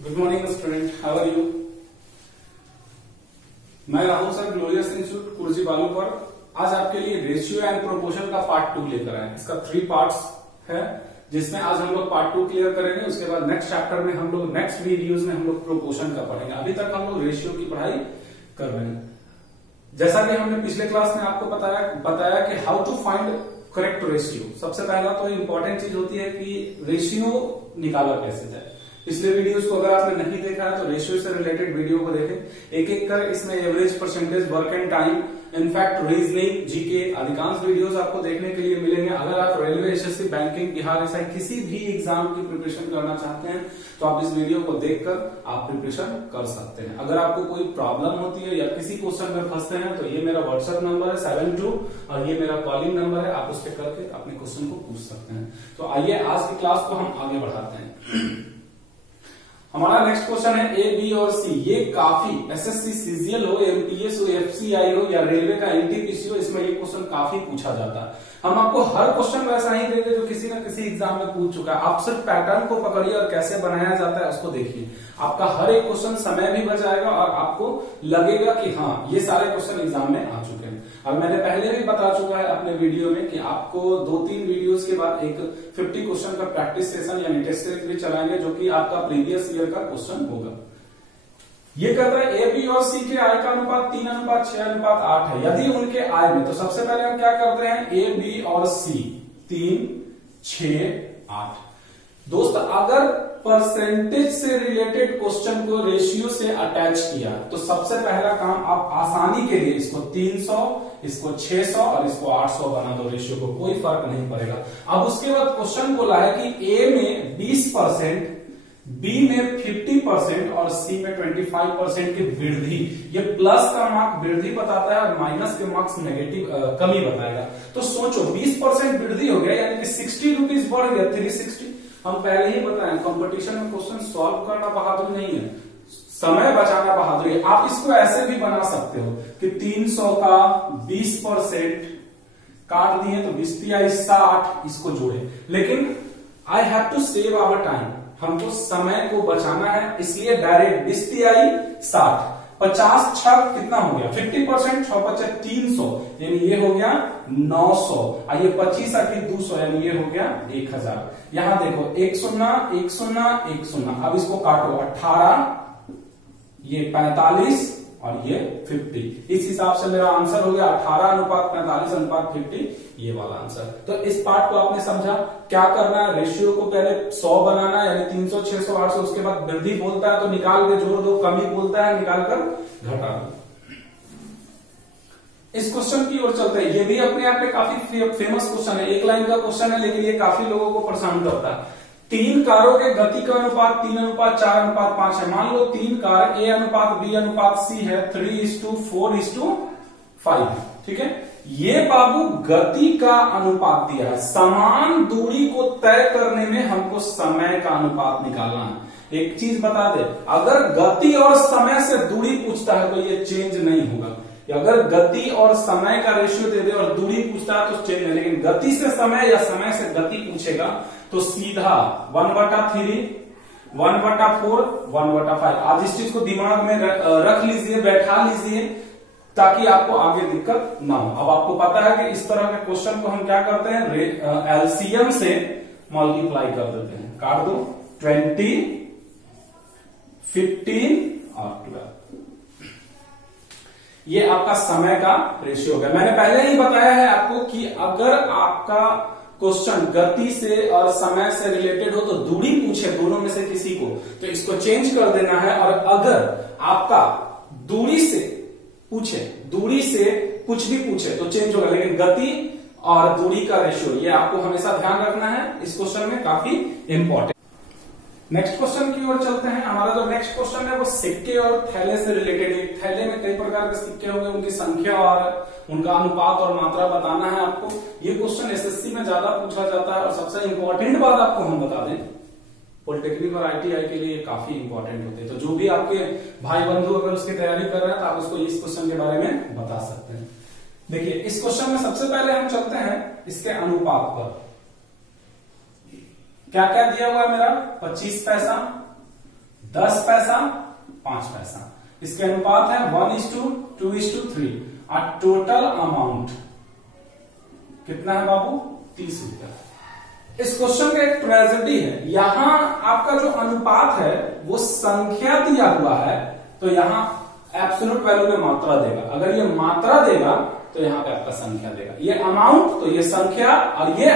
Good morning student, how are you. मैं Rahul sir, glorious institute Kurji Balu पर आज आपके लिए रेशियो एंड प्रोपोर्शन का पार्ट 2 लेकर आए। इसका 3 पार्ट्स है, जिसमें आज हम लोग पार्ट 2 क्लियर करेंगे। उसके बाद नेक्स्ट चैप्टर में हम लोग नेक्स्ट वीडियोस में हम लोग प्रोपोर्शन का पढ़ेंगे। अभी तक हम लोग रेशियो की पढ़ाई कर रहे हैं। जैसा कि हमने पिछले क्लास में आपको बताया कि how to find correct ratio. सबसे पहला तो इंपॉर्टेंट चीज होती है कि रेशियो निकाला कैसे जाए। पिछले वीडियोस को अगर आपने नहीं देखा है तो रेशियो से रिलेटेड वीडियो को देखें। एक एक कर इसमें average, percentage, work and time, in fact reasoning, GK अधिकांश वीडियोस आपको देखने के लिए मिलेंगे। अगर आप railway, SSC, banking, Bihar SI किसी भी एग्जाम की प्रिपरेशन करना चाहते हैं तो आप इस वीडियो को देखकर आप प्रिपरेशन कर सकते हैं। अगर आपको कोई प्रॉब्लम होती है या किसी क्वेश्चन में फंसते हैं तो ये मेरा व्हाट्सएप नंबर है 72 और ये मेरा कॉलिंग नंबर है, आप उस पर करके अपने क्वेश्चन को पूछ सकते हैं। तो आइए आज की क्लास को हम आगे बढ़ाते हैं। हमारा नेक्स्ट क्वेश्चन है ए, बी और सी। ये काफी एसएससी, सीजीएल हो, एमटीएस हो, एफसीआई हो या रेलवे का एनटीपीसी हो, इसमें ये क्वेश्चन काफी पूछा जाता है। हम आपको हर क्वेश्चन वैसा ही देंगे जो किसी न किसी एग्जाम में पूछ चुका है। आप सिर्फ पैटर्न को पकड़िए और कैसे बनाया जाता है उसको देखिए। आपका हर एक क्वेश्चन समय भी बच जाएगा और आपको लगेगा कि हाँ ये सारे क्वेश्चन एग्जाम में आ चुके हैं। और मैंने पहले भी बता चुका है अपने वीडियो में कि आपको 2-3 वीडियोस के बाद एक 50 क्वेश्चन का प्रैक्टिस सेशन यानी टेस्ट सीरीज भी चलाएंगे, जो कि आपका प्रीवियस ईयर का क्वेश्चन होगा। ये कहता है ए, बी और सी के आय का अनुपात 3:6:8 है। यदि उनके आय में, तो सबसे पहले हम क्या करते हैं, ए, बी और सी 3, 6, 8। दोस्त, अगर परसेंटेज से रिलेटेड क्वेश्चन को रेशियो से अटैच किया तो सबसे पहला काम आप आसानी के लिए इसको 300, इसको 600 और इसको 800 बना दो रेशियो को, कोई फर्क नहीं पड़ेगा। अब उसके बाद क्वेश्चन बोला है कि ए में 20%, बी में 50% और सी में 25% की वृद्धि। ये प्लस का मार्क वृद्धि बताता है और माइनस के मार्क्स नेगेटिव कमी बताएगा। तो सोचो 20% वृद्धि हो गया यानी कि 60 रुपीज बढ़ गया, 360। हम पहले ही बताएं कंपटीशन में क्वेश्चन सॉल्व करना बहादुरी नहीं है, समय बचाना बहादुरी है। आप इसको ऐसे भी बना सकते हो कि 300 का 20% काट दिए तो 20 या 60, इसको जोड़े। लेकिन I have to save our time, हमको समय को बचाना है, इसलिए डायरेक्ट 20 तिहाई 60, 50 छक कितना हो गया 50%, 6 × 5 = 300 यानी ये हो गया 900। आइए 25 × 200 यानी ये हो गया 1000। यहां देखो 1 0 1 0 1 0। अब इसको काटो 18, ये 45 और ये 50। इस हिसाब से मेरा आंसर हो गया 18:45:50, ये वाला आंसर। तो इस पार्ट को आपने समझा। क्या करना है, रेशियो को पहले 100 बनाना है यानी 300, 600, 800। उसके बाद वृद्धि बोलता है तो निकाल के जोड़ दो, कमी बोलता है निकाल कर घटा दो। इस क्वेश्चन की ओर चलते हैं। ये भी अपने आप में काफी फेमस क्वेश्चन है, एक लाइन का क्वेश्चन है, लेकिन ये काफी लोगों को परेशान करता है। 3 कारों के गति का अनुपात 3:4:5 है। मान लो 3 कार A:B:C है 3:4:5, ठीक है। ये बाबू गति का अनुपात दिया है। समान दूरी को तय करने में हमको समय का अनुपात निकालना है। एक चीज बता दे, अगर गति और समय से दूरी पूछता है तो ये चेंज नहीं होगा। अगर गति और समय का रेशियो दे दे और दूरी पूछता है तो चेंज नहीं, लेकिन गति से समय या समय से गति पूछेगा तो सीधा 1/3, 1/4, 1/5। आप इस चीज को दिमाग में रख लीजिए, बैठा लीजिए, ताकि आपको आगे दिक्कत ना हो। अब आपको पता है कि इस तरह के क्वेश्चन को हम क्या करते हैं, एलसीएम से मल्टीप्लाई कर देते हैं। काट दो 20, 15 और 12। ये आपका समय का रेशियो हो गया। मैंने पहले ही बताया है आपको कि अगर आपका क्वेश्चन गति से और समय से रिलेटेड हो तो दूरी पूछे दोनों में से किसी को तो इसको चेंज कर देना है। और अगर आपका दूरी से पूछे, दूरी से कुछ भी पूछे तो चेंज होगा, लेकिन गति और दूरी का रेशियो ये आपको हमेशा ध्यान रखना है। इस क्वेश्चन में काफी इंपॉर्टेंट। नेक्स्ट क्वेश्चन की ओर चलते हैं। हमारा जो नेक्स्ट क्वेश्चन है वो सिक्के और थैले से रिलेटेड है। थैले में कई प्रकार के सिक्के होंगे, उनकी संख्या और उनका अनुपात और मात्रा बताना है आपको। ये क्वेश्चन एसएससी में ज्यादा पूछा जाता है। और सबसे इंपॉर्टेंट बात आपको हम बता दें, पॉलिटेक्निक और आईटीआई के लिए काफी इंपॉर्टेंट होते हैं। तो जो भी आपके भाई बंधु अगर उसकी तैयारी कर रहे हैं तो आप उसको इस क्वेश्चन के बारे में बता सकते हैं। देखिए इस क्वेश्चन में सबसे पहले हम चलते हैं इसके अनुपात पर। क्या क्या दिया हुआ है मेरा, 25 पैसा, 10 पैसा 5 पैसा। इसके अनुपात है 1:2:3 और टोटल अमाउंट कितना है बाबू? 30 रुपया। इस क्वेश्चन का एक ट्रेजेडी है, यहां आपका जो अनुपात है वो संख्या दिया हुआ है, तो यहां एब्सोल्यूट वैल्यू में मात्रा देगा। अगर ये मात्रा देगा तो यहां पे आपका संख्या देगा। ये अमाउंट तो ये संख्या, और ये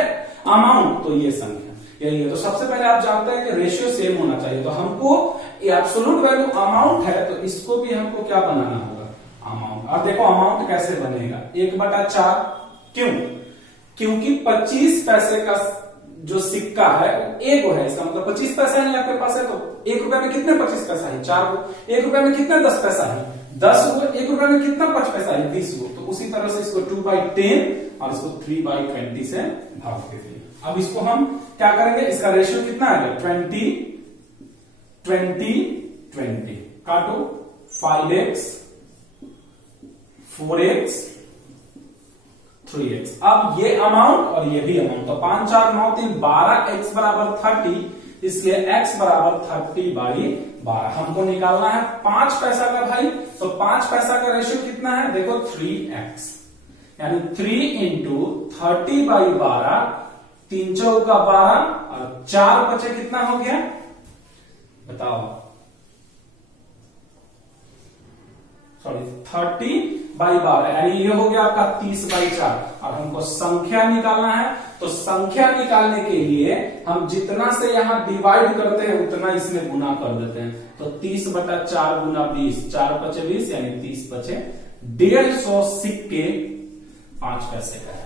अमाउंट तो ये संख्या, यही है। तो सबसे पहले आप जानते हैं कि रेशियो सेम होना चाहिए, तो हमको एब्सोल्यूट वैल्यू अमाउंट है तो इसको भी हमको क्या बनाना होगा? अमाउंट। और देखो अमाउंट कैसे बनेगा? 1/4। क्यों? क्योंकि 25 पैसे का जो सिक्का है एक है, इसका मतलब 25 पैसा ही आपके पास है, तो 1 रुपए में कितने 25 पैसा है? 4 गो। 1 रुपए में कितने 10 पैसा है? 10 गो। 1 रुपए में कितना 5 पैसा है? 20 गो। तो उसी तरह से इसको 2/10 और इसको 3/20 से भाग देते हैं। अब इसको हम क्या करेंगे? इसका रेशियो कितना है? 20 काटो। 5x 4x 3x। अब ये अमाउंट और ये भी अमाउंट, तो 5 4 9 3 12 x बराबर 30, इसलिए x बराबर 30/12। हमको निकालना है 5 पैसा का भाई, तो 5 पैसा का रेशियो कितना है? देखो 3x, यानी 3 इंटू 30/12, 3 चौका 12 और 4 बचे कितना हो गया? बताओ। सॉरी 30/12, यानी ये हो गया आपका 30/4। और हमको संख्या निकालना है, तो संख्या निकालने के लिए हम जितना से यहां डिवाइड करते हैं उतना इसमें गुना कर देते हैं। तो 30/4 गुना 20, 4 बचे 20, यानी 30 बचे 150 सिक्के 5 पैसे का है।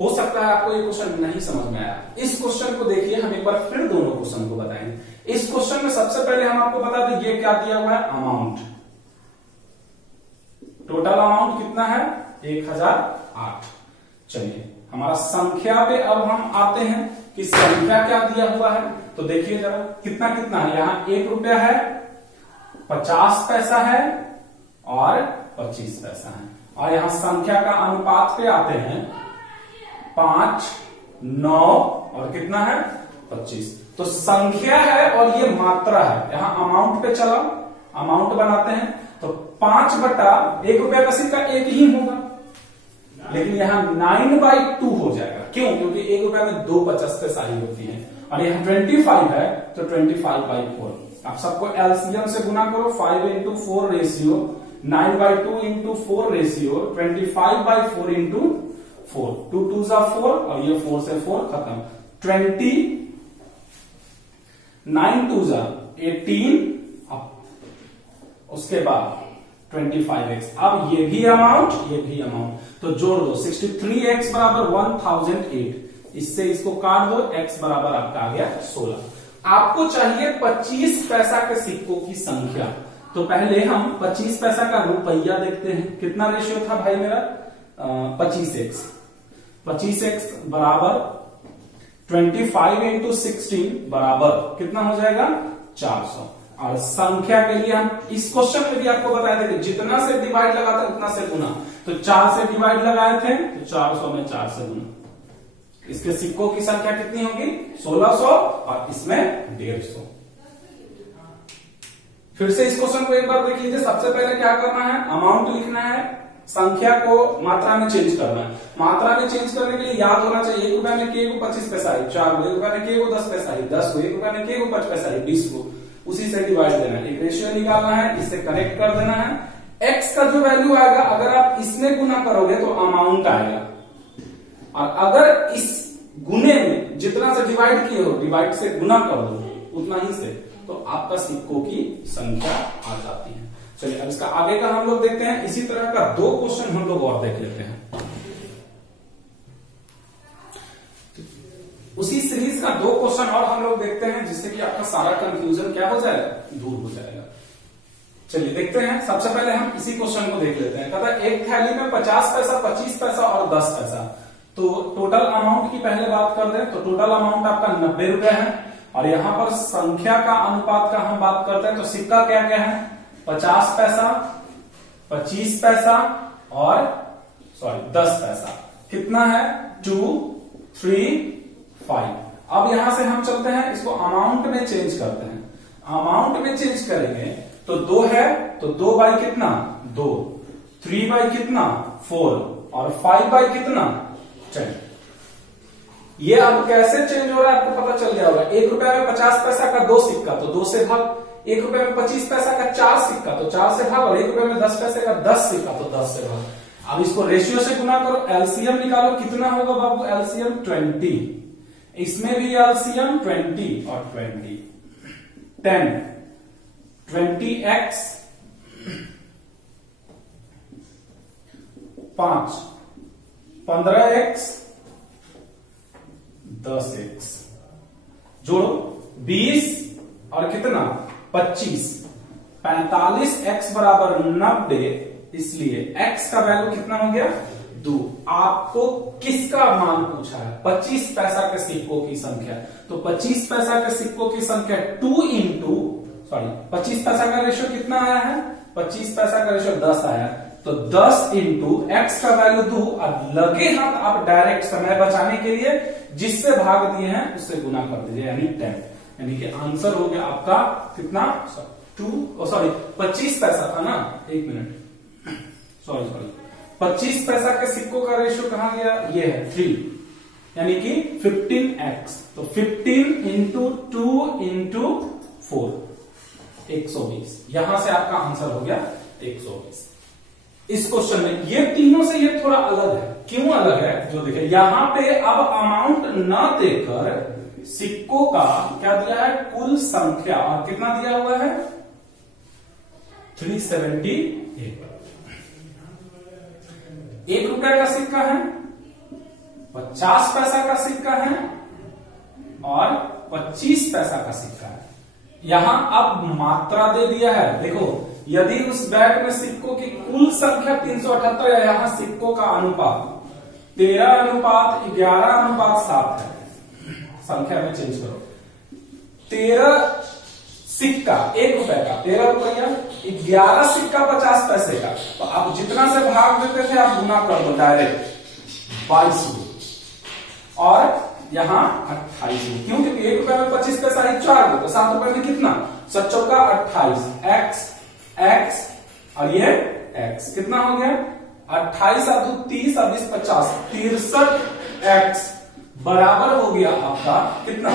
हो सकता है आपको ये क्वेश्चन नहीं समझ में आया। इस क्वेश्चन को देखिए, हम एक बार फिर दोनों क्वेश्चन को बताएंगे। इस क्वेश्चन में सबसे पहले हम आपको बता दें ये क्या दिया हुआ है? अमाउंट। टोटल अमाउंट कितना है? 1008। चलिए हमारा संख्या पे अब हम आते हैं कि संख्या क्या दिया हुआ है। तो देखिए जरा कितना कितना है। यहां 1 रुपया है, 50 पैसा है और 25 पैसा है। और यहां संख्या का अनुपात पे आते हैं 5 9 और कितना है? 25। तो संख्या है और ये मात्रा है। यहां अमाउंट पे चला, अमाउंट बनाते हैं, तो 5/1 रुपया का सिक्का एक ही होगा, लेकिन यहां 9/2 हो जाएगा। क्यों? क्योंकि 1 रुपया में 2 50 पैसा ही होती है, और यहां 25 है तो 25/4। आप सबको एलसीएम से गुना करो। 5 into 4 ratio 9/2 into 4 ratio 25/4 into 4, 2 2 4 और ये 4 से 4 खत्म। 20 9 2 18, उसके बाद 25x। अब ये भी अमाउंट, ये भी अमाउंट, तो जोड़ दो। 63x बराबर 1008, इससे इसको काट दो, x बराबर आपका आ गया 16। आपको चाहिए 25 पैसा के सिक्कों की संख्या। तो पहले हम 25 पैसा का रुपया देखते हैं। कितना रेशियो था भाई मेरा? 25x। 25x बराबर 25 इंटू 16 बराबर कितना हो जाएगा? 400। और संख्या के लिए हम इस क्वेश्चन में भी आपको बताए थे कि जितना से डिवाइड लगाते उतना से गुना, तो 4 से डिवाइड लगाए थे तो 400 में 4 से गुना। इसके सिक्कों की संख्या कितनी होगी? 1600 और इसमें 150। फिर से इस क्वेश्चन को एक बार देख लीजिए। सबसे पहले क्या करना है? अमाउंट लिखना है, संख्या को मात्रा में चेंज करना है। मात्रा में चेंज करने के लिए याद होना चाहिए 1 रुपया में के को 25 पैसा है, 4 1 रुपया में के को 10 पैसा है, 10 1 रुपया में के को 5 पैसा है, 20 को उसी से डिवाइड देना है। एक रेशियो निकालना है, इससे कनेक्ट कर देना है। x का जो वैल्यू आएगा अगर आप इसमें गुना करोगे तो अमाउंट आएगा, और अगर इस गुने में जितना से डिवाइड किए हो डिवाइड से गुना कर दो उतना ही से, तो आपका सिक्कों की संख्या आ जाती है। चलिए अब इसका आगे का हम लोग देखते हैं। इसी तरह का 2 क्वेश्चन हम लोग और देख लेते हैं। उसी सीरीज का 2 क्वेश्चन और हम लोग देखते हैं, जिससे कि आपका सारा कंफ्यूजन क्या हो जाएगा? दूर हो जाएगा। चलिए देखते हैं। सबसे पहले हम इसी क्वेश्चन को देख लेते हैं। कहता है एक थैली में 50 पैसा 25 पैसा और 10 पैसा। तो टोटल अमाउंट की पहले बात कर दें तो टोटल अमाउंट आपका 90 रुपए है, और यहां पर संख्या का अनुपात का हम बात करते हैं तो सिक्का क्या क्या है? 50 पैसा 25 पैसा और 10 पैसा। कितना है? 2 3 5। अब यहां से हम चलते हैं, इसको अमाउंट में चेंज करते हैं। अमाउंट में चेंज करेंगे तो 2 है तो 2 बाई कितना 2, 3 बाई कितना 4 और 5 बाई कितना 10। ये अब कैसे चेंज हो रहा है आपको पता चल गया होगा। 1 रुपए में 50 पैसा का 2 सिक्का तो 2 से भाग, 1 रुपए में 25 पैसा का 4 सिक्का तो 4 से भाग, और 1 रुपए में 10 पैसे का 10 सिक्का तो 10 से भाग। अब इसको रेशियो से गुना करो, एलसीएम निकालो, कितना होगा बाबू एलसीएम 20, इसमें भी एलसीएम 20 और 20, 10 20x 5 15x 10x जोड़ो 20 और कितना 25 45x बराबर 90, इसलिए x का वैल्यू कितना हो गया 2। आपको किसका मान पूछा है 25 पैसा के सिक्कों की संख्या, तो 25 पैसा के सिक्कों की संख्या 25 पैसा का रेशियो कितना आया है 25 पैसा का रेशियो 10 आया, तो 10 इंटू एक्स का वैल्यू 2 और लगे हाथ आप डायरेक्ट समय बचाने के लिए जिससे भाग दिए हैं उससे गुना कर दीजिए, यानी 10। यानी कि आंसर हो गया आपका कितना 25 पैसा था ना, 1 मिनट सॉरी 25 पैसा के सिक्कों का रेशियो कहां गया, ये है 3, यानी कि 15x, तो 15 इंटू 2 इंटू 4 120, यहां से आपका आंसर हो गया 120। इस क्वेश्चन में ये तीनों से ये थोड़ा अलग है, क्यों अलग है जो देखे यहां पे अब अमाउंट न देकर सिक्कों का क्या दिया है कुल संख्या, और कितना दिया हुआ है 378। 1 रुपए का सिक्का है, 50 पैसा का सिक्का है और 25 पैसा का सिक्का है। यहां अब मात्रा दे दिया है, देखो यदि उस बैग में सिक्कों की कुल संख्या 378 है, यहां सिक्कों का अनुपात 13:11:7 है, संख्या में चेंज करो 13 सिक्का 1 रुपए का 13 रुपया, 11 सिक्का 50 पैसे का, तो आप जितना से भाग देते थे आप गुना कर दो डायरेक्ट 22, और यहां 28, क्यों क्योंकि 1 रुपए में 25 पैसा ही 4 दो, तो 7 रुपए में कितना 7 चौका 28 x x और ये x कितना हो गया 28 और 2 30 और 20 50 63x बराबर हो गया आपका कितना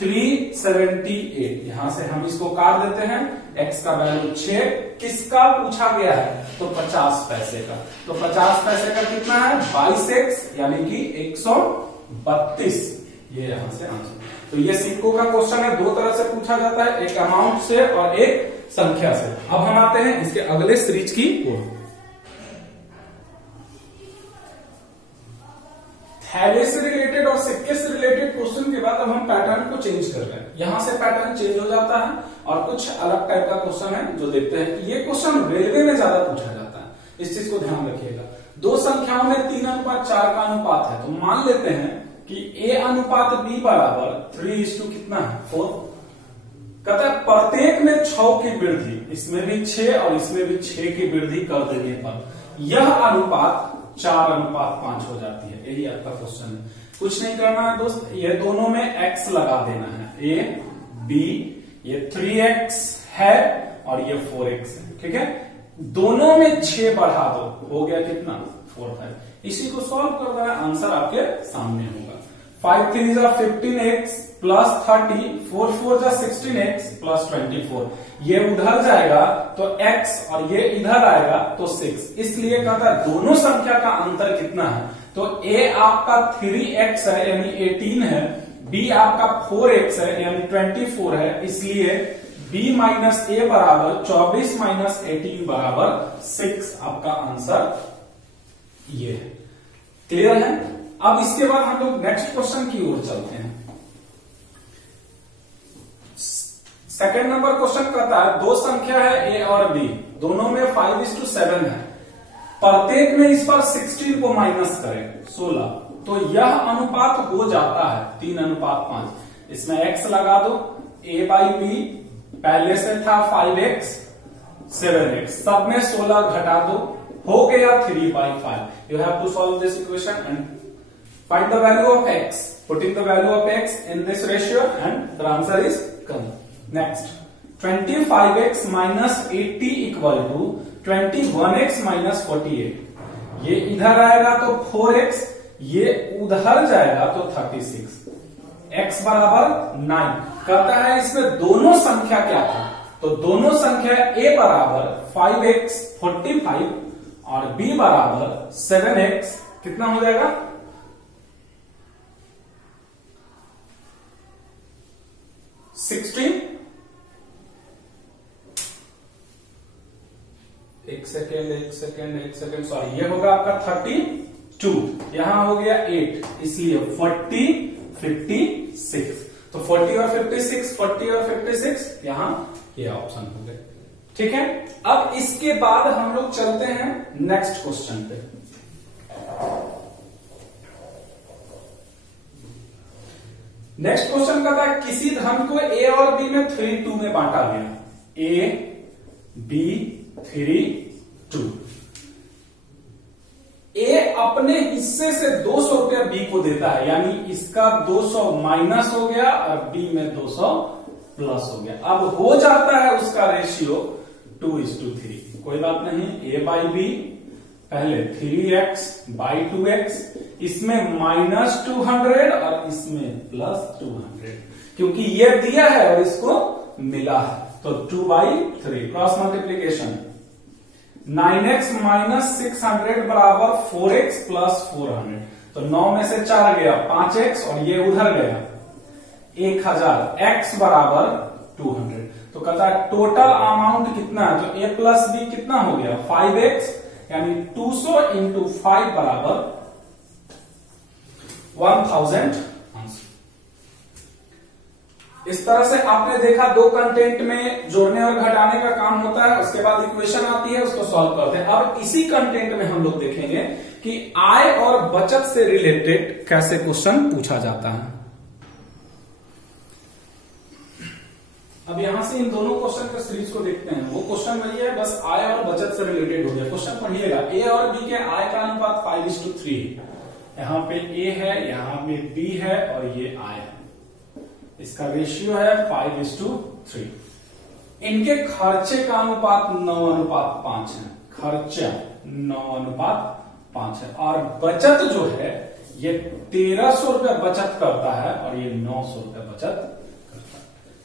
378। यहां से हम इसको काट देते हैं, x का वैल्यू 6, किसका पूछा गया है तो 50 पैसे का, तो 50 पैसे का कितना है 22x यानी कि 132, ये यहां से आंसर। तो ये सिक्कों का क्वेश्चन है, 2 तरह से पूछा जाता है, एक अमाउंट से और एक संख्या से। अब हम आते हैं इसके अगले सीरीज की ओर। थैले से रिलेटेड और सिक्के से रिलेटेड क्वेश्चन के बाद अब हम पैटर्न को चेंज कर रहे हैं, यहां से पैटर्न चेंज हो जाता है और कुछ अलग टाइप का क्वेश्चन है जो देखते हैं। ये क्वेश्चन रेलवे में ज्यादा पूछा जाता है, इस चीज को ध्यान रखिएगा। 2 संख्याओं में 3:4 का अनुपात है, तो मान लेते हैं कि A अनुपात B बराबर 3:4 कितना है 4। कहता है प्रत्येक में 6 की वृद्धि, इसमें भी 6 और इसमें भी 6 की वृद्धि कर देने पर यह अनुपात 4:5 हो जाती है। यही आपका क्वेश्चन है, कुछ नहीं करना है दोस्त, ये दोनों में x लगा देना है, A B, ये 3x है और ये 4x है, ठीक है। दोनों में 6 बढ़ा दो, हो गया कितना 4 5। इसी को सॉल्व कर रहा है, आंसर आपके सामने होगा। 5 3 जा 15x प्लस 30, 4 4 जा 16x प्लस 24, ये उधर जाएगा तो x और ये इधर आएगा तो 6, इसलिए कहता है दोनों संख्या का अंतर कितना है, तो A आपका 3x है यानी 18 है, B आपका 4x है यानी 24 है, इसलिए B माइनस A बराबर 24 माइनस 18 बराबर 6, आपका आंसर ये है। क्लियर है। अब इसके बाद हम लोग नेक्स्ट क्वेश्चन की ओर चलते हैं। सेकंड नंबर क्वेश्चन कहता है 2 संख्या है A और B, दोनों में 5:7 है, प्रत्येक में इस पर 16 को माइनस करें 16, तो यह अनुपात हो जाता है 3:5। इसमें x लगा दो, A बाई B पहले से था 5x 7x, सब में 16 घटा दो, हो गया 3/5। You have to solve this equation and find the value of x, putting the value of x in this ratio and the answer is come. Next 25x minus 80 equal to 21x minus 48। ये इधर आएगा तो 4x, ये उधर जाएगा तो 36, x बराबर 9। कहता है इसमें दोनों संख्या क्या था, तो दोनों संख्या a बराबर 5x 45 और b बराबर 7x कितना हो जाएगा 16। एक सेकेंड सॉरी, ये होगा आपका 32, यहां हो गया 8, इसलिए 40 56। तो 40 और 56 यहां ये ऑप्शन हो गए। ठीक है, अब इसके बाद हम लोग चलते हैं नेक्स्ट क्वेश्चन पे। नेक्स्ट क्वेश्चन का था किसी धन को ए और बी में 3-2 में बांटा गया। A B 3-2। ए अपने हिस्से से 200 रुपया बी को देता है, यानी इसका 200 माइनस हो गया और बी में 200 प्लस हो गया। अब हो जाता है उसका रेशियो 2:3। कोई बात नहीं, ए बाई बी पहले 3x बाई 2x, इसमें माइनस 200 और इसमें प्लस 200, क्योंकि ये दिया है और इसको मिला है, तो 2/3 क्रॉस मल्टीप्लीकेशन। 9x माइनस 600 बराबर 4x प्लस 400, तो 9 में से 4 गया 5x और ये उधर गया 1000, x बराबर 200। तो कहता है टोटल अमाउंट कितना है, तो a प्लस बी कितना हो गया 5x, यानी 200 इंटू 5 बराबर 1000 आंसर। इस तरह से आपने देखा दो कंटेंट में जोड़ने और घटाने का काम होता है, उसके बाद इक्वेशन आती है, उसको सॉल्व करते हैं। अब इसी कंटेंट में हम लोग देखेंगे कि आय और बचत से रिलेटेड कैसे क्वेश्चन पूछा जाता है। अब यहां से इन दोनों क्वेश्चन के सीरीज को देखते हैं। वो क्वेश्चन वही है, बस आय और बचत से रिलेटेड हो गया। क्वेश्चन पढ़िएगा, ए और बी के आय का अनुपात 5:3 है। यहाँ पे ए है, यहाँ पे बी है और ये आय है। इसका रेशियो है 5:3। इनके खर्चे का अनुपात 9:5 है। खर्चा 9:5 है और बचत जो है ये 1300 रुपया बचत करता है और ये 900 रुपया बचत।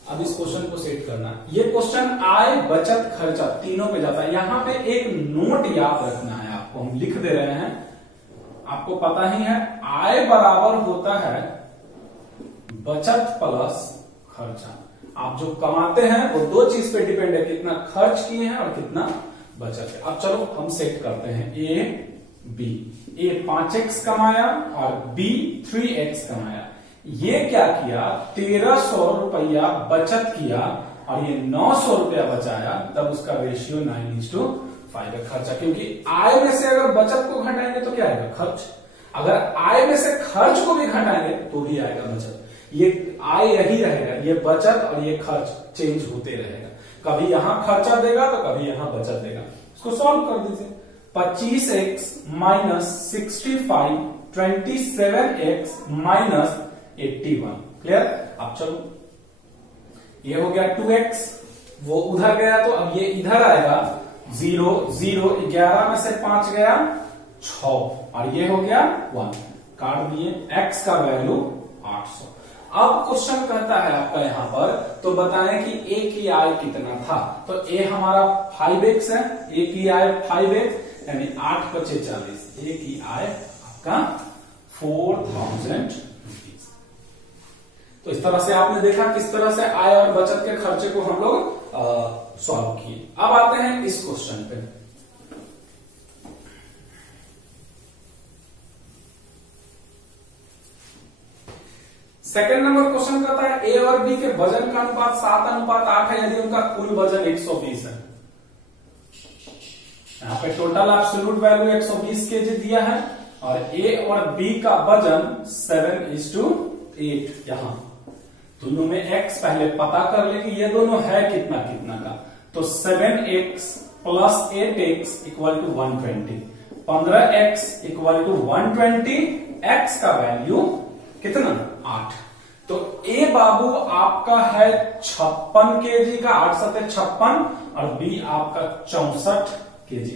अब इस क्वेश्चन को सेट करना है। ये क्वेश्चन आय बचत खर्चा तीनों पे जाता है। यहां पे एक नोट याद रखना है आपको, हम लिख दे रहे हैं, आपको पता ही है आय बराबर होता है बचत प्लस खर्चा। आप जो कमाते हैं वो दो चीज पे डिपेंड है, कितना खर्च किए हैं और कितना बचत है। अब चलो हम सेट करते हैं ए बी। ए 5x कमाया और बी 3x कमाया। ये क्या किया 1300 रुपया बचत किया और ये 900 रुपया बचाया, तब उसका रेशियो 9:5 है खर्चा। क्योंकि आय में से अगर बचत को घटाएंगे तो क्या आएगा खर्च, अगर आय में से खर्च को भी घटाएंगे तो भी आएगा बचत। ये आय यही रहेगा, ये बचत और ये खर्च चेंज होते रहेगा। कभी यहां खर्चा देगा तो कभी यहां बचत देगा। इसको सॉल्व कर दीजिए। 25x minus 65 27x minus 81। Clear. अब चलो ये हो गया 2x, वो उधर गया तो अब ये इधर आएगा 0 0, 11 में से 5 गया 6 और ये हो गया 1, काट दिए। x का वैल्यू 800। अब क्वेश्चन कहता है आपका यहां पर, तो बताएं कि a की आय कितना था। तो a हमारा 5x है, a की आय 5x यानी 8 × 40। a की आय आपका 4000 रुपीज। तो इस तरह से आपने देखा किस तरह से आय और बचत के खर्चे को हम लोग सॉल्व किए। अब आते हैं इस क्वेश्चन पे। सेकंड नंबर क्वेश्चन कहता है ए और बी के वजन का अनुपात 7:8 है यदि उनका कुल वजन 120 है। यहाँ पे टोटल एब्सोल्यूट वैल्यू 120 केजी दिया है और ए और बी का वजन 7:8। यहां दोनों में x पहले पता कर ले कि ये दोनों है कितना कितना का। तो 7x plus 8x equal to 120, 15x equal to 120, x का वैल्यू कितना 8। तो ए बाबू आपका है 56 केजी का, 8 सतह 56, और बी आपका 64 केजी,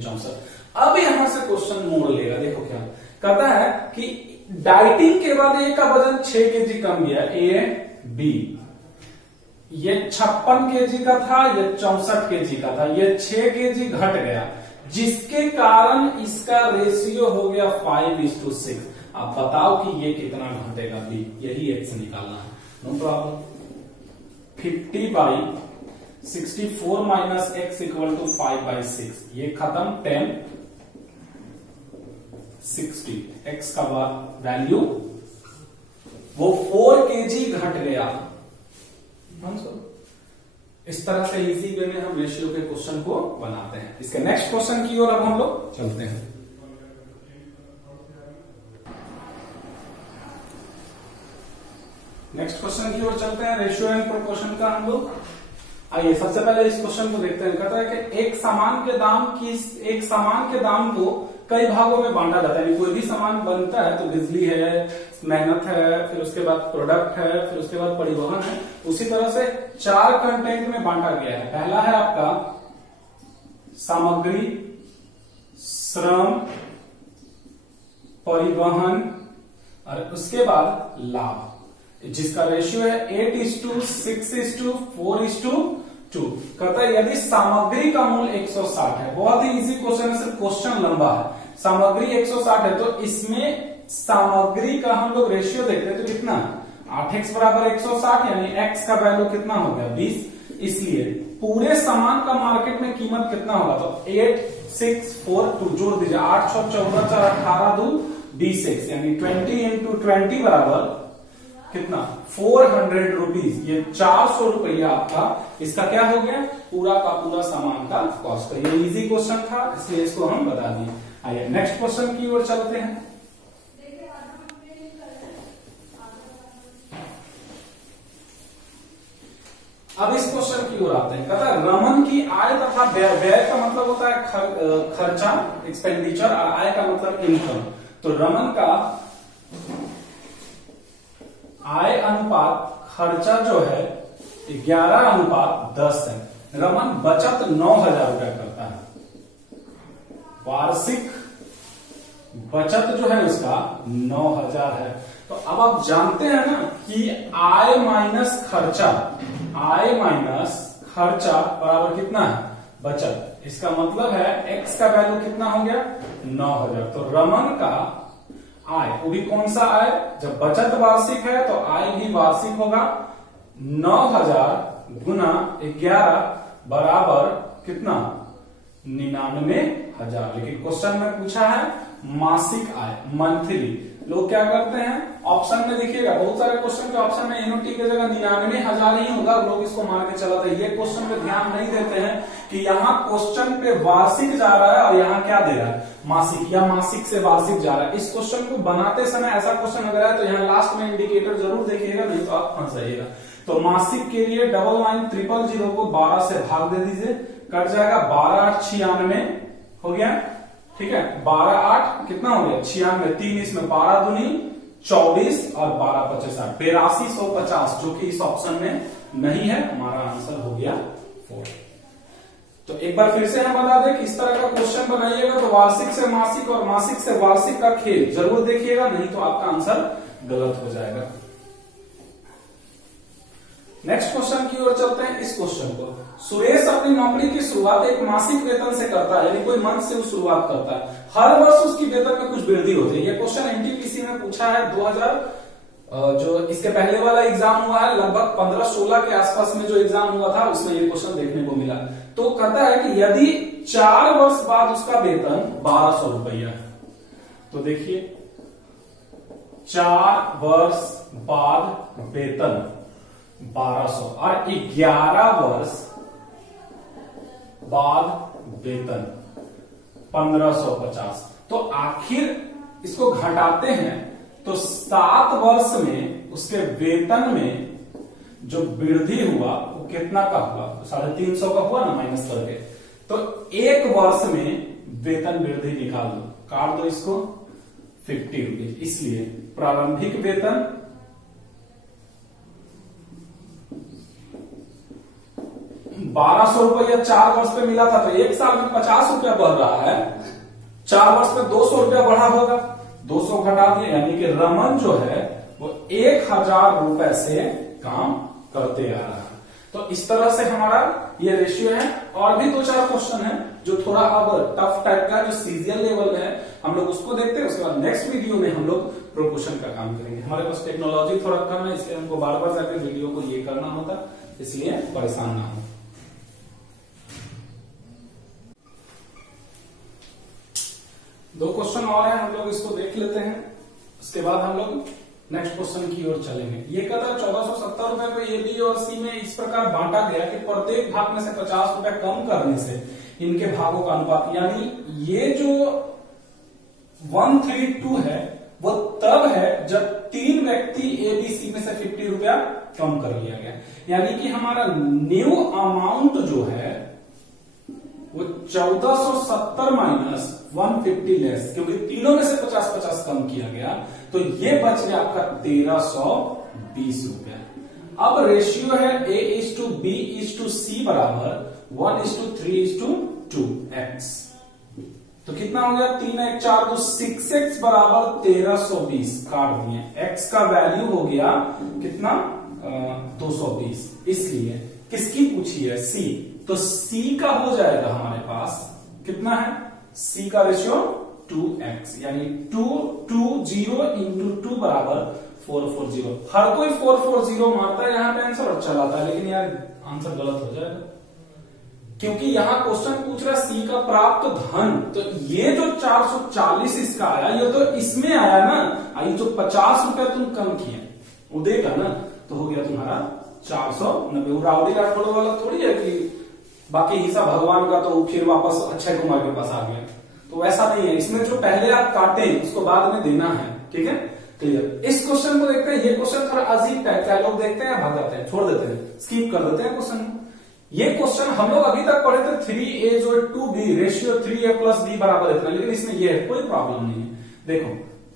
64। अब यहां से क्वेश्चन मोड़ लेगा। देखो क्या कहता है कि डाइटिंग के बाद ए का वजन 6 केजी कम गया, ए बी। ये 56 केजी का था, ये 64 केजी का था, ये 6 केजी घट गया, जिसके कारण इसका रेशियो हो गया 5:6। आप बताओ कि ये कितना घटेगा बी, यही एक्स निकालना है, no problem. 50/64 minus x equal to 5/6, ये खत्म। 10 60, एक्स का वैल्यू वो 4 केजी घट गया। इस तरह से इजी वे में हम रेशियो के क्वेश्चन को बनाते हैं। इसके नेक्स्ट क्वेश्चन की ओर अब हम लोग चलते हैं। नेक्स्ट क्वेश्चन की ओर चलते हैं, रेशियो एंड प्रोपोर्शन का हम लोग। आइए सबसे पहले इस क्वेश्चन को देखते हैं। कहता है कि एक सामान के दाम को कई भागों में बांटा जाता है। कोई भी सामान बनता है तो बिजली है, मेहनत है, फिर उसके बाद प्रोडक्ट है, फिर उसके बाद परिवहन है। उसी तरह से 4 कंटेंट में बांटा गया है। पहला है आपका सामग्री, श्रम, परिवहन, और उसके बाद लाभ, जिसका रेशियो है 8:6:4:2। कहता है यदि सामग्री का मूल्य 160 है, बहुत ही इजी क्वेश्चन है, सिर्फ क्वेश्चन लंबा है। सामग्री 160 है तो इसमें सामग्री का हम लोग रेशियो देखते हैं तो कितना, 8x बराबर 160, यानी x का वैल्यू कितना हो गया 20। इसलिए पूरे सामान का मार्केट में कीमत कितना होगा, तो 8,642 जोड़ दीजिए, 8 6 14 4 18 2 26, यानी 20 × 20 बराबर कितना, 400 रुपीज। ये 400 रुपया आपका इसका क्या हो गया, पूरा का पूरा सामान का कॉस्ट। ये इजी क्वेश्चन था, इसलिए इसको हम बता दिए। आइए नेक्स्ट क्वेश्चन की ओर चलते हैं। अब इस क्वेश्चन की ओर आते हैं। कहता है रमन की आय तथा व्यय का मतलब होता है खर्चा, एक्सपेंडिचर, और आय का मतलब इनकम। तो रमन का आय अनुपात खर्चा जो है 11:10 है। रमन बचत 9,000 रुपया करता है। वार्षिक बचत जो है उसका 9,000 है। तो अब आप जानते हैं ना कि आय माइनस खर्चा, आय माइनस खर्चा बराबर कितना है, बचत। इसका मतलब है एक्स का वैल्यू कितना हो गया, 9,000। तो रमन का आय, वो भी कौन सा आय, जब बचत वार्षिक है तो आय भी वार्षिक होगा। 9,000 गुना 11 बराबर कितना, 99,000। लेकिन क्वेश्चन में पूछा है मासिक आय, मंथली। लोग क्या करते हैं, ऑप्शन में देखिएगा बहुत सारे क्वेश्चन के ऑप्शन में एनओटी की जगह 99,000 ही होगा, लोग इसको मान के चलाते हैं। ये क्वेश्चन पे ध्यान नहीं देते हैं कि यहाँ क्वेश्चन पे वार्षिक जा रहा है और यहाँ क्या दे रहा है, मासिक, या मासिक से वार्षिक जा रहा है। इस क्वेश्चन को बनाते समय ऐसा क्वेश्चन अगर है तो यहाँ लास्ट में इंडिकेटर जरूर देखिएगा, नहीं तो आप फंस जाइएगा। तो मासिक के लिए 99,000 को 12 से भाग दे दीजिए, कट जाएगा 12,896 हो गया, ठीक है। 12,8 कितना हो गया, 96, 3 इसमें 12 दूनी 24 और 12×5 = 8250, जो कि इस ऑप्शन में नहीं है। हमारा आंसर हो गया 4। तो एक बार फिर से हम बता दें कि इस तरह का क्वेश्चन बनाइएगा तो वार्षिक से मासिक और मासिक से वार्षिक का खेल जरूर देखिएगा, नहीं तो आपका आंसर गलत हो जाएगा। नेक्स्ट क्वेश्चन की ओर चलते हैं। इस क्वेश्चन को, सुरेश अपनी नौकरी की शुरुआत एक मासिक वेतन से करता है, यानी कोई मंथ से वो शुरुआत करता है। हर वर्ष उसकी वेतन में कुछ वृद्धि होती है। ये क्वेश्चन एनटीपीसी में पूछा है 2000, जो इसके पहले वाला एग्जाम हुआ है लगभग 15-16 के आसपास में जो एग्जाम हुआ था उसमें ये क्वेश्चन देखने को मिला। तो कहता है कि यदि 4 वर्ष बाद उसका वेतन 1200 रुपया है, तो देखिए 4 वर्ष बाद वेतन 1200 और 11 वर्ष बाद वेतन 1550। तो आखिर इसको घटाते हैं तो 7 वर्ष में उसके वेतन में जो वृद्धि हुआ वो कितना का हुआ, 350 का हुआ ना माइनस करके। तो 1 वर्ष में वेतन वृद्धि निकाल दो, काट दो इसको 50 रुपीज। इसलिए प्रारंभिक वेतन 1200 रुपया 4 वर्ष पे मिला था, तो 1 साल में 50 रुपया बढ़ रहा है, 4 वर्ष में 200 रुपया बढ़ा होगा, 200 घटा दिए, यानी कि रमन जो है वो 1000 रुपए से काम करते आ रहा है। तो इस तरह से हमारा ये रेशियो है। और भी 2-4 क्वेश्चन है जो थोड़ा अब टफ टाइप का, जो सीजीएल लेवल में है, हम लोग उसको देखते हैं। उसके बाद नेक्स्ट वीडियो में हम लोग प्रोपोर्शन का काम करेंगे। हमारे पास टेक्नोलॉजी थोड़ा कम है, इसलिए हमको बार बार जाकर वीडियो को ये करना होता, इसलिए परेशान ना हो। दो क्वेश्चन और है, हम लोग इसको देख लेते हैं, उसके बाद हम लोग नेक्स्ट क्वेश्चन की ओर चलेंगे। ये कहता है 1470 रुपए को ए बी और सी में इस प्रकार बांटा गया कि प्रत्येक भाग में से 50 रुपए कम करने से इनके भागों का अनुपात, यानी ये जो 132 है वो तब है जब 3 व्यक्ति ए बी सी में से 50 रुपया कम कर लिया गया, यानी कि हमारा न्यू अमाउंट जो है वो 1470 माइनस 150 लेस, क्योंकि तीनों में से 50-50 कम किया गया, तो ये बच गया आपका 1320 रुपया। अब रेशियो है A:B:C बराबर 1:3:2x। तो कितना हो गया, 3 1 4 2 6x बराबर 1320 काट दिए, x का वैल्यू हो गया कितना 220। इसलिए किसकी पूछी है, C, तो C का हो जाएगा हमारे पास कितना है, C का रेशियो 2x, यानी 220 इंटू 2 बराबर 440। हर कोई 440 मारता है यहाँ पे आंसर और चलाता है, लेकिन यार आंसर गलत हो जाएगा, क्योंकि यहाँ क्वेश्चन पूछ रहा है C का प्राप्त धन। तो ये जो 440 इसका आया, ये तो इसमें आया ना, आई जो 50 रुपया तुम कम किए वो देगा ना, तो हो गया तुम्हारा 490। राउडी राठौड़ वाला थोड़ी है कि बाकी हिस्सा भगवान का तो फिर वापस अक्षय कुमार के पास आ गया, तो वैसा नहीं है। इसमें जो पहले आप काटे उसको बाद में देना है, ठीक है, क्लियर। इस क्वेश्चन को देखते हैं, ये क्वेश्चन थोड़ा अजीब टाइप का, लोग देखते हैं भाग जाते हैं, छोड़ देते हैं, स्किप कर देते हैं क्वेश्चन। ये क्वेश्चन हम लोग अभी तक पढ़े थे 3a जो 2b ratio 3a plus b बराबर इतना, लेकिन इसमें ये है, कोई प्रॉब्लम नहीं है। देखो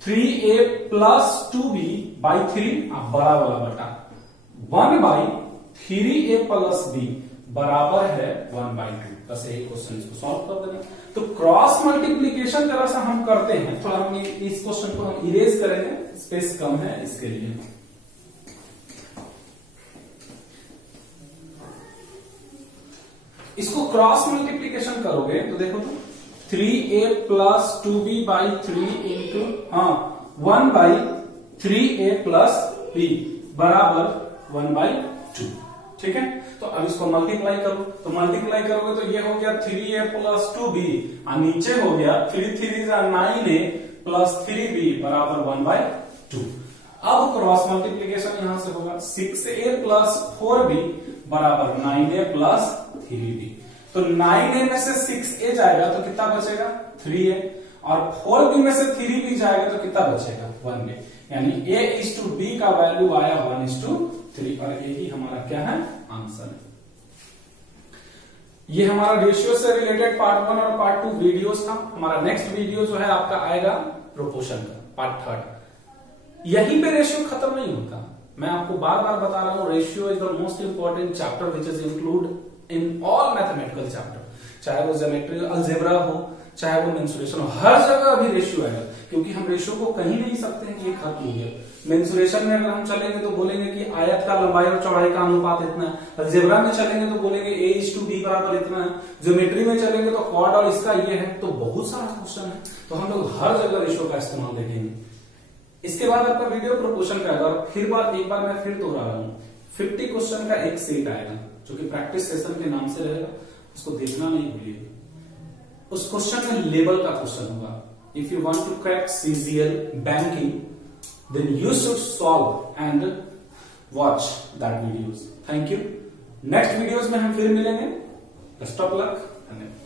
3a प्लस 2b बाई 3 बड़ा वाला बटा 1/3a प्लस b बराबर है 1/2। बस यही क्वेश्चन, इसको सॉल्व कर देना। तो क्रॉस मल्टीप्लीकेशन जरा सा हम करते हैं, थोड़ा हम इस क्वेश्चन को हम इरेज करेंगे, स्पेस कम है इसके लिए। इसको क्रॉस मल्टीप्लीकेशन करोगे तो देखो तो 3a plus 2b by 3 into 1/3a plus b बराबर 1/2, ठीक है। तो अब इसको मल्टीप्लाई करो, तो मल्टीप्लाई करोगे तो ये हो गया 3a प्लस 2b, और नीचे हो गया 3 3 9a प्लस 3b बराबर 1/2। अब क्रॉस मल्टीप्लीकेशन यहां से होगा 6a प्लस 4b बराबर 9a प्लस 3b। तो 9a में से 6a जाएगा तो कितना बचेगा 3a, और 4b में से 3b जाएगा तो कितना बचेगा 1a, यानी a:b का वैल्यू आया 1:3, और यही हमारा क्या है आंसर है। ये हमारा रेशियो से रिलेटेड पार्ट 1 और पार्ट 2 वीडियोस था। हमारा नेक्स्ट वीडियो जो है आपका आएगा प्रोपोर्शन का पार्ट 3। यहीं पे रेशियो खत्म नहीं होता, मैं आपको बार बार बता रहा हूं, ratio is the most important chapter which is include in all mathematical chapter, चाहे वो ज्योमेट्री अलजेब्रा हो, चाहे वो मेंसुरेशन हो, हर जगह अभी रेशियो आएगा, क्योंकि हम रेशियो को कहीं नहीं सकते हैं कि ये खत्म हो गया। मेंसुरेशन में अगर हम चलेंगे तो बोलेंगे कि आयत का लंबाई और चौड़ाई का अनुपात इतना है, अलजेब्रा में चलेंगे तो बोलेंगे a:b बराबर इतना है, ज्योमेट्री में चलेंगे तो क्वाड और इसका ये है, तो बहुत सारा क्वेश्चन है, तो हम लोग हर जगह रेशियो का इस्तेमाल देखेंगे। इसके बाद आपका वीडियो प्रोपोर्शन का आएगा, और फिर एक बार मैं फिर दोहरा रहा हूँ, 50 क्वेश्चन का एक सेट आएगा जो कि प्रैक्टिस सेशन के नाम से रहेगा, उसको देखना नहीं भूलिएगा। उस क्वेश्चन में लेवल का क्वेश्चन होगा। If you want to crack CGL banking, then you should solve and watch that videos. Thank you. Next videos में हम फिर मिलेंगे। Best of luck. धन्यवाद।